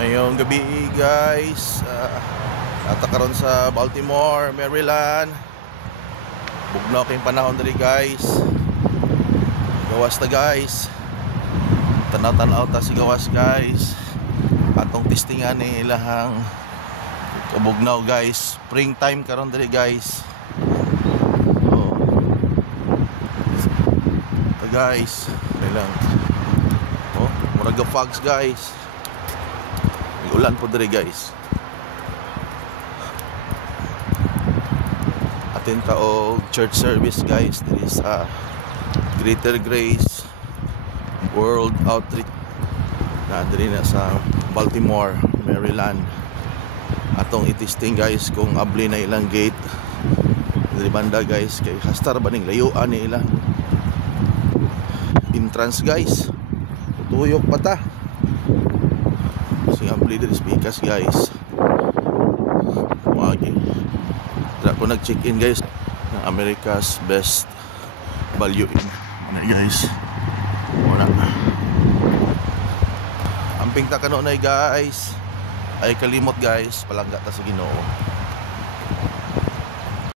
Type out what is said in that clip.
Ngayong gabi guys, natakaroon sa Baltimore, Maryland. Bugnaw kayong panahon dali guys. Gawas na guys. Tanaw-tanaw ta si gawas guys. Atong testingan ni ilahang kabugnaw guys. Springtime karon dali guys. Oh. Ito guys, ilang. Oh, murag fogs guys. Ulan po diri guys. Atin ta og church service guys diri sa Greater Grace World Outreach na diri na sa Baltimore, Maryland. Atong itisting guys kung abli na ilang gate diri banda guys, kay hastar ba ning layuan ni ilang entrance guys. Tuyok pa ta. Abli diri speakers guys. Magi. Dra ko nag-check-in guys ng America's Best Value Inn. Ano guys? Wala. Amping ta kanunay guys. Ay kalimot guys, palangga ta sa Ginoo.